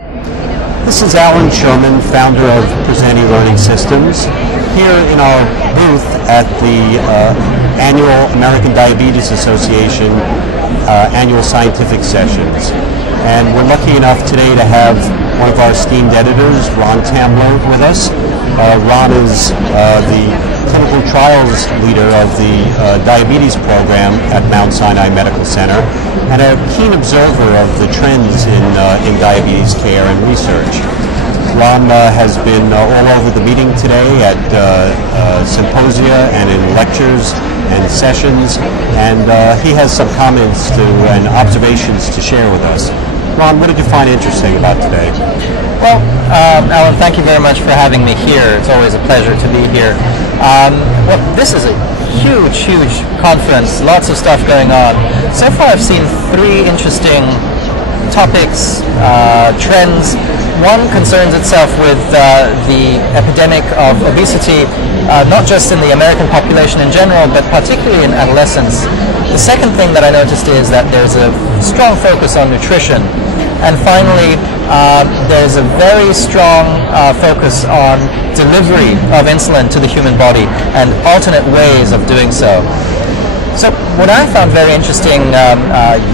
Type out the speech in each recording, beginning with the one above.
This is Alan Sherman, founder of Presenti Learning Systems, here in our booth at the annual American Diabetes Association annual scientific sessions. And we're lucky enough today to have one of our esteemed editors, Ron Tamler, with us. Ron is the clinical trials leader of the diabetes program at Mount Sinai Medical Center and a keen observer of the trends in diabetes care and research. Ron has been all over the meeting today at symposia and in lectures and sessions, and he has some comments and observations to share with us. Ron, what did you find interesting about today? Well, Alan, thank you very much for having me here. It's always a pleasure to be here. Well, this is a huge conference, lots of stuff going on. So far I've seen three interesting topics, trends. One concerns itself with the epidemic of obesity, not just in the American population in general, but particularly in adolescents. The second thing that I noticed is that there's a strong focus on nutrition. And finally, there's a very strong focus on delivery of insulin to the human body and alternate ways of doing so. So what I found very interesting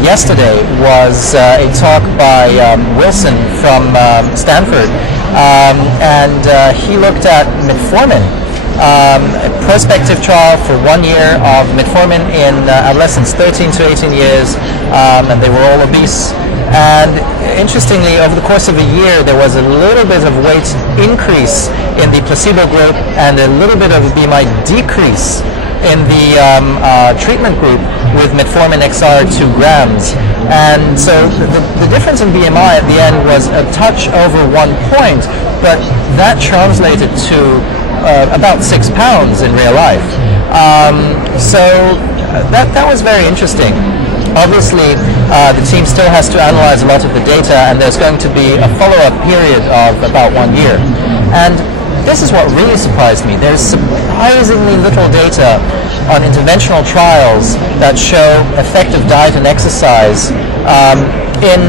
yesterday was a talk by Wilson from Stanford, and he looked at metformin, a prospective trial for 1 year of metformin in adolescents 13 to 18 years, and they were all obese. And interestingly, over the course of a year, there was a little bit of weight increase in the placebo group and a little bit of BMI decrease in the treatment group with metformin XR 2 grams. And so the difference in BMI at the end was a touch over 1 point, but that translated to about 6 pounds in real life. So that was very interesting. Obviously, the team still has to analyze a lot of the data, and there's going to be a follow-up period of about 1 year. And this is what really surprised me. There's surprisingly little data on interventional trials that show effective diet and exercise in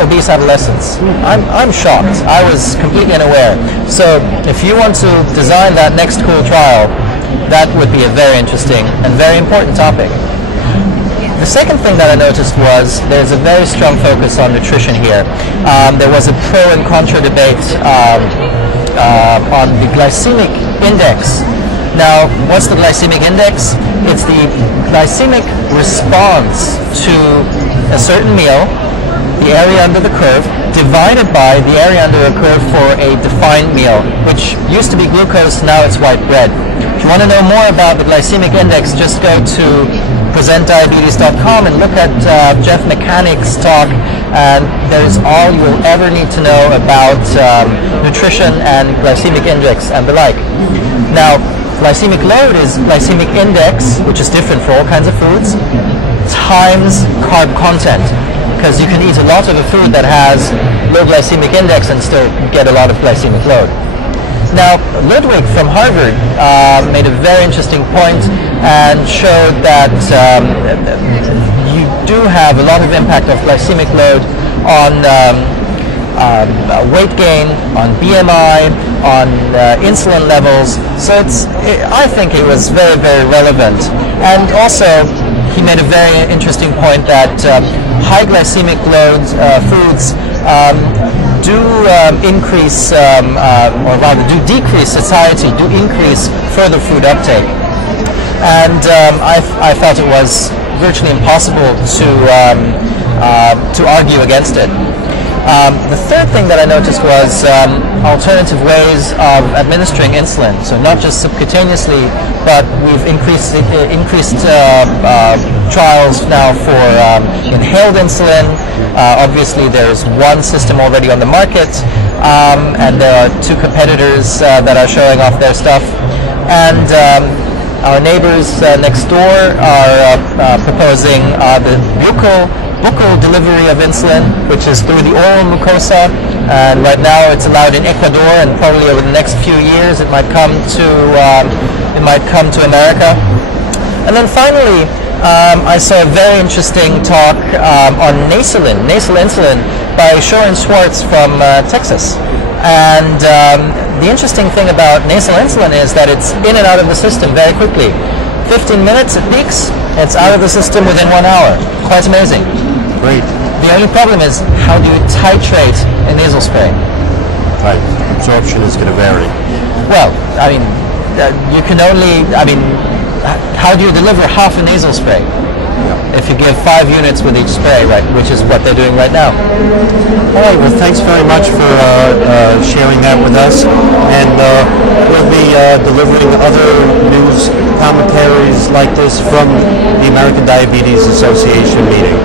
obese adolescents. I'm shocked. I was completely unaware. So if you want to design that next cool trial, that would be a very interesting and very important topic. The second thing that I noticed was there's a very strong focus on nutrition here. There was a pro and contra debate on the glycemic index. Now, what's the glycemic index? It's the glycemic response to a certain meal, the area under the curve, divided by the area under a curve for a defined meal, which used to be glucose, now it's white bread. If you want to know more about the glycemic index, just go to presentdiabetes.com and look at Jeff Mechanic's talk, and there's all you'll ever need to know about nutrition and glycemic index and the like. Now, glycemic load is glycemic index, which is different for all kinds of foods, times carb content, because you can eat a lot of a food that has low glycemic index and still get a lot of glycemic load. Now, Ludwig from Harvard made a very interesting point and showed that you do have a lot of impact of glycemic load on weight gain, on BMI, on insulin levels. So I think it was very, very relevant. And also, he made a very interesting point that high glycemic load foods do increase, or rather do decrease satiety, do increase further food uptake. And I felt it was virtually impossible to argue against it. The third thing that I noticed was alternative ways of administering insulin. So not just subcutaneously, but we've increased trials now for inhaled insulin. Obviously, there's one system already on the market, and there are two competitors that are showing off their stuff. And our neighbors next door are proposing the buccal delivery of insulin, which is through the oral mucosa, and right now it's allowed in Ecuador, and probably over the next few years it might come to America. And then finally, I saw a very interesting talk on nasal insulin, by Shorin Schwartz from Texas. And the interesting thing about nasal insulin is that it's in and out of the system very quickly. 15 minutes it peaks, it's out of the system within 1 hour. Quite amazing. Great. The only problem is, how do you titrate a nasal spray? Right. Absorption is going to vary. Well, I mean, you can only, how do you deliver half a nasal spray? If you give 5 units with each spray, right, which is what they're doing right now. All right, well, thanks very much for sharing that with us, and we'll be delivering other news commentaries like this from the American Diabetes Association meeting.